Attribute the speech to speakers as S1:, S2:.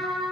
S1: Bye.